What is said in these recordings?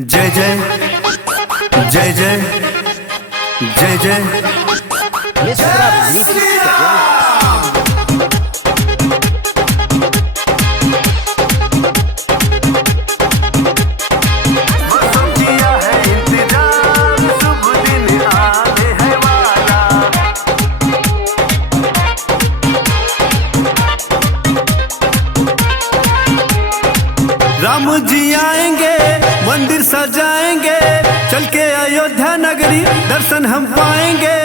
जय जय जय जय जय जय राम जी आएंगे, मंदिर सजाएंगे, चल के अयोध्या नगरी दर्शन हम पाएंगे।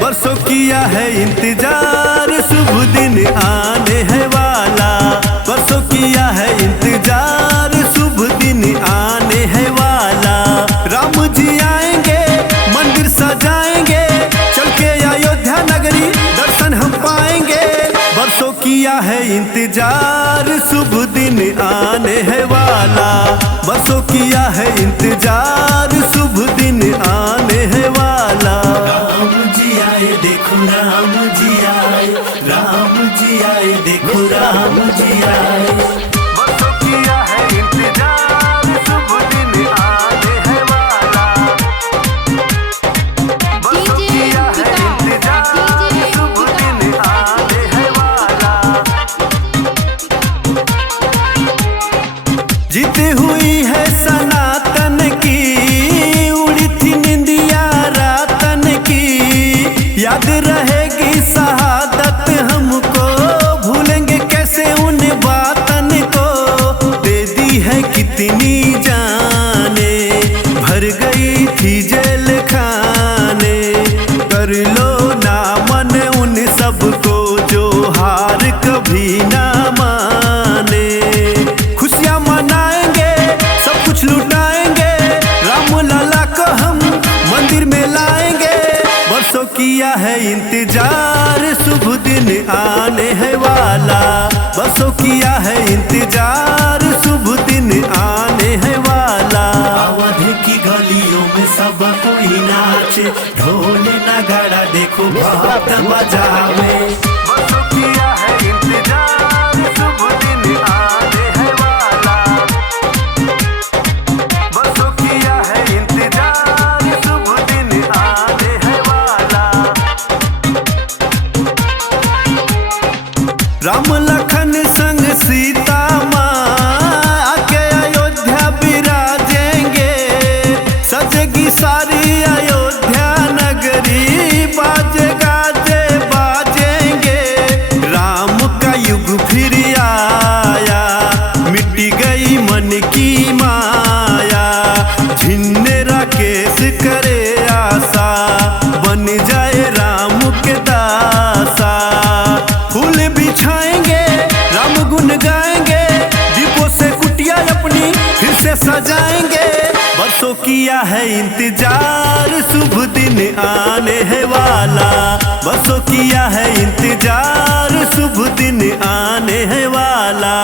बरसों किया है इंतजार, शुभ दिन आने है वाला। बरसों किया है इंतजार, शुभ दिन आने है वाला। राम जी आएंगे, मंदिर सजाएंगे, चल के अयोध्या नगरी दर्शन हम पाएंगे। बरसों किया है इंतजार, शुभ दिन आने है वाला। बरसों किया है इंतजार, शुभ दिन आने है वाला। राम जी आए देखो, राम जी आए, राम जी आए देखो, राम जी आए। बरसों किया है इंतजार, शुभ दिन आने है वाला। बरसों किया है इंतजार, शुभ दिन आने है वाला। जीती हुई है सनातन की, उड़ी थी निंदिया रातन की। याद रहेगी शहादत हमको, भूलेंगे कैसे उन बातन को। दे दी है कितनी जाने, भर गई थी जेल खाने। कर लो ना मन उन सबको, जो हार कभी ना माने। खुशियाँ मनाएंगे, सब कुछ लुटाएंगे, राम लला को हम मंदिर में लाएंगे। बरसों किया है इंतजार, शुभ दिन आने है वाला। बरसों किया है इंतजार, शुभ दिन आने है वाला। अवध की गलियों में सब कोई नाचे, ढोल नगाड़ा देखो बहुत बजावे। बरसों किया है इंतजार, शुभ दिन आने है वाला। बरसों किया है इंतजार, शुभ दिन आने है वाला। राम लखन संग सीता माँ आके अयोध्या विराजेंगे। सजेगी सारी अयोध्या नगरी, बाजे गाजे बाजेंगे। राम का युग फिर आया, मिट गई मन की माया। झिन्ने राकेश करे आशा, बन जाए राम के दासा। फूल बिछाएंगे, राम गुन गाएंगे, दीपों से कुटिया अपनी फिर से सजाएंगे। बरसों किया है इंतजार, शुभ दिन आने है वाला। बरसों किया है इंतजार, शुभ दिन आने है वाला।